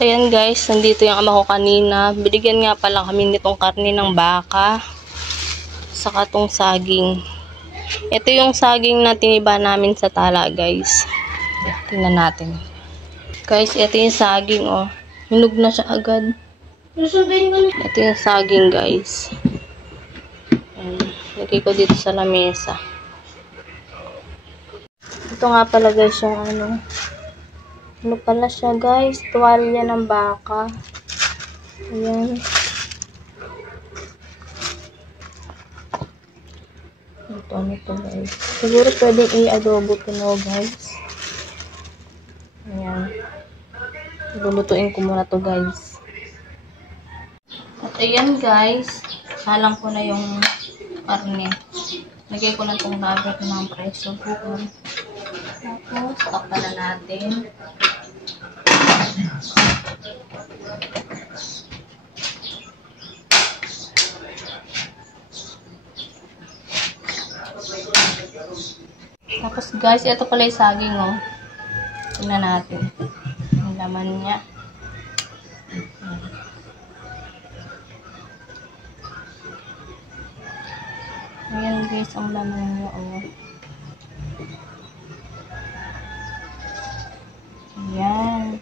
Ayan guys, nandito yung ama ko kanina. Binigyan nga pala kami nitong karne ng baka. Saka tong saging. Ito yung saging na tiniba namin sa tala guys. Tingnan natin. Guys, ito yung saging oh. Hinog na siya agad. Ito yung saging guys. Ayan. Lagay ko dito sa lamesa. Ito nga pala guys yung ano pala siya guys, tuwalya ng baka. Ayan. Ito guys. Siguro pwedeng i-adobo ito no guys. Ayan. Lulutuin ko muna to guys. At ayan guys, salang ko na yung karne. Lagay ko na itong lagat ng pressure cooker. Tapos, takpan na natin. Tapos guys, ito pala yung saging oh. Tingnan natin. Ang laman niya. Ayan guys, ang laman niya oh. Ayan.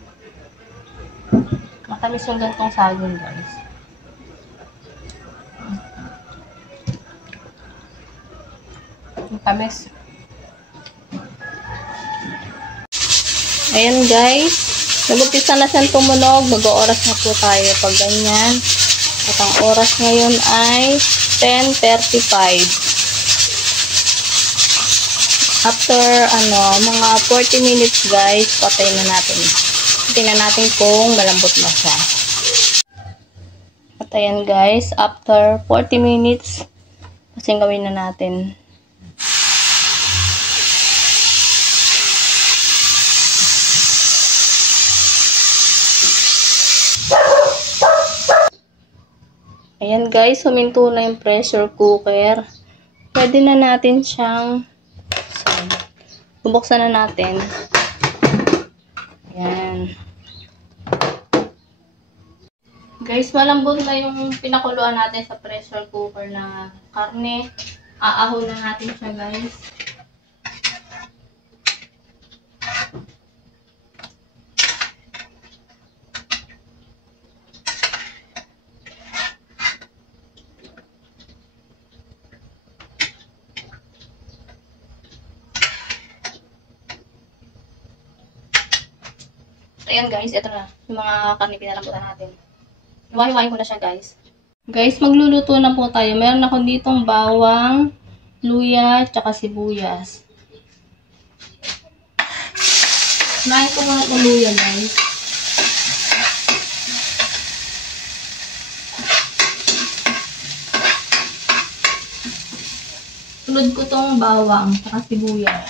Matamis yung gantong saging guys. Matamis. Ayan guys. Nag-umpisa na siyang tumunog. Mag-ooras na po tayo pag ganyan. At ang oras ngayon ay 10:35. After mga 40 minutes guys, patay na natin. Tingnan natin kung malambot na siya. At ayan guys, after 40 minutes, kasing gawin na natin. Ayan guys, huminto na yung pressure cooker. Pwede na natin siyang bubuksan na natin. Ayan. Guys, malambot na yung pinakuluan natin sa pressure cooker na karne. Aahon na natin siya guys. Ayan guys, ito na. Yung mga karne pinalambutan natin. Iwahiwain ko na siya guys. Guys, magluluto na po tayo. Meron ako ditong bawang, luya, tsaka sibuyas. Kunain ko muna itong luya guys. Sunod ko itong bawang, tsaka sibuyas.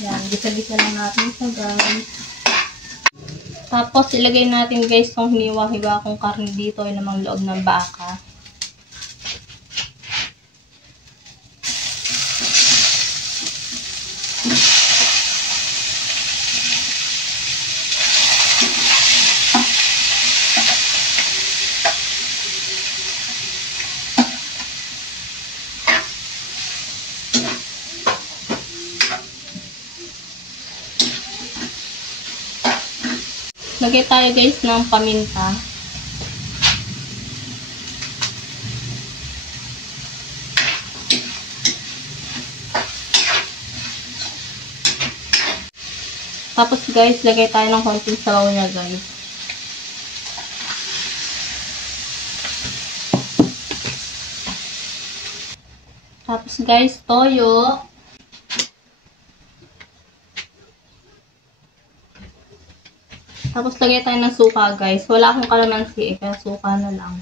Yan, gisa-gisa lang natin siya guys. Tapos ilagay natin guys itong hiniwa-hiwa kong karne dito ay namang loob ng baka. Lagay tayo guys ng paminta. Tapos guys, lagay tayo ng konting sabaw niya guys. Tapos guys, toyo. Tapos lagay tayo ng suka guys. Wala akong kalamansi kaya suka na lang.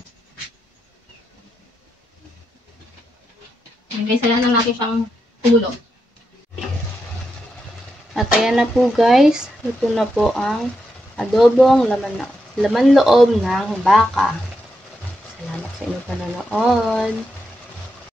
Guys, ayan na natin siyang ulo. At ayan na po guys. Ito na po ang adobong laman loob ng baka. Salamat sa inyong panonood.